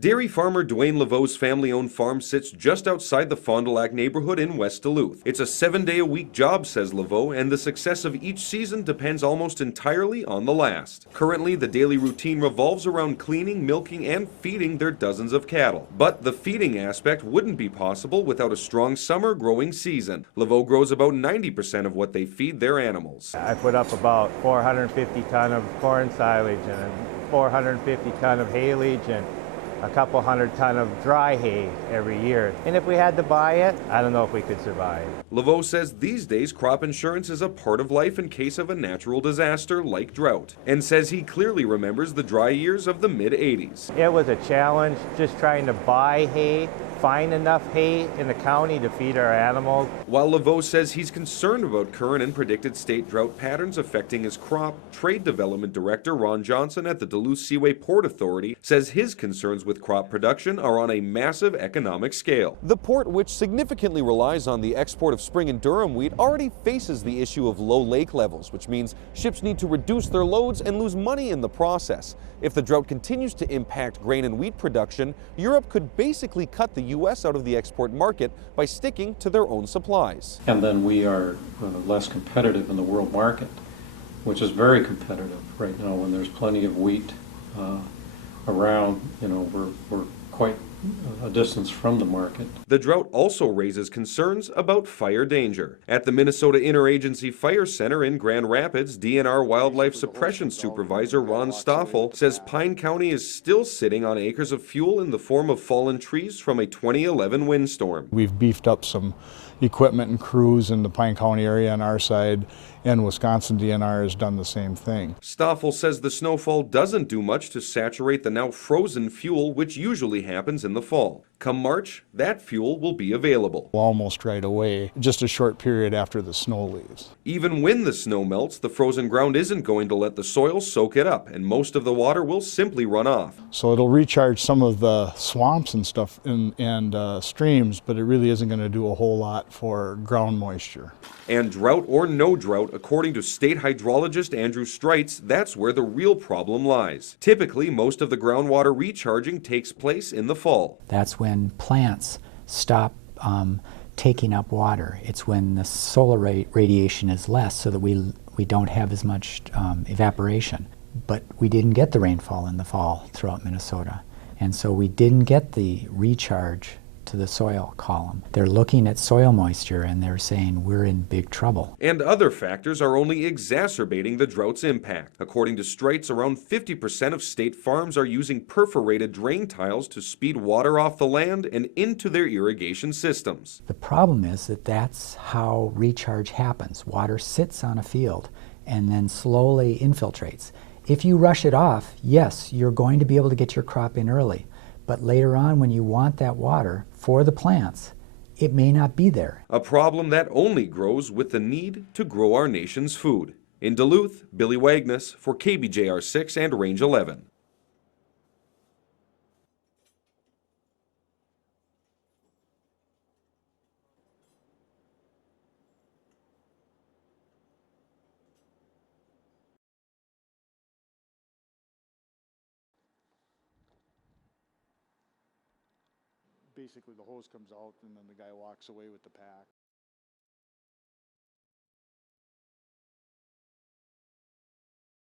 Dairy farmer Dwayne Laveau's family-owned farm sits just outside the Fond du Lac neighborhood in West Duluth. It's a 7-day-a-week job, says Laveau, and the success of each season depends almost entirely on the last. Currently, the daily routine revolves around cleaning, milking, and feeding their dozens of cattle. But the feeding aspect wouldn't be possible without a strong summer growing season. Laveau grows about 90% of what they feed their animals. I put up about 450 ton of corn silage and 450 ton of haylage and a couple hundred ton of dry hay every year. And if we had to buy it, I don't know if we could survive. Laveau says these days crop insurance is a part of life in case of a natural disaster like drought, and says he clearly remembers the dry years of the mid-'80s. It was a challenge just trying to buy hay, find enough hay in the county to feed our animals. While Laveau says he's concerned about current and predicted state drought patterns affecting his crop, Trade Development Director Ron Johnson at the Duluth Seaway Port Authority says his concerns with crop production are on a massive economic scale. The port, which significantly relies on the export of spring and durum wheat, already faces the issue of low lake levels, which means ships need to reduce their loads and lose money in the process. If the drought continues to impact grain and wheat production, Europe could basically cut the U.S. out of the export market by sticking to their own supplies. And then we are less competitive in the world market, which is very competitive right now when there's plenty of wheat around. You know, we're quite a distance from the market. The drought also raises concerns about fire danger. At the Minnesota Interagency Fire Center in Grand Rapids, DNR Wildlife Suppression Supervisor Ron Stoffel says Pine County is still sitting on acres of fuel in the form of fallen trees from a 2011 windstorm. We've beefed up some equipment and crews in the Pine County area on our side, and Wisconsin DNR has done the same thing. Stoffel says the snowfall doesn't do much to saturate the now frozen fuel, which usually happens in the fall. Come March, that fuel will be available. Almost right away, just a short period after the snow leaves. Even when the snow melts, the frozen ground isn't going to let the soil soak it up, and most of the water will simply run off. So it'll recharge some of the swamps and stuff and streams, but it really isn't going to do a whole lot for ground moisture. And drought or no drought, according to state hydrologist Andrew Streitz, that's where the real problem lies. Typically, most of the groundwater recharging takes place in the fall. That's when plants stop taking up water. It's when the solar radiation is less, so that we don't have as much evaporation. But we didn't get the rainfall in the fall throughout Minnesota, and so we didn't get the recharge to the soil column. They're looking at soil moisture and they're saying we're in big trouble. And other factors are only exacerbating the drought's impact. According to Streitz, around 50% of state farms are using perforated drain tiles to speed water off the land and into their irrigation systems. The problem is that that's how recharge happens. Water sits on a field and then slowly infiltrates. If you rush it off, yes, you're going to be able to get your crop in early. But later on, when you want that water for the plants, it may not be there. A problem that only grows with the need to grow our nation's food. In Duluth, Billy Wagnus for KBJR 6 and Range 11. Basically the hose comes out and then the guy walks away with the pack.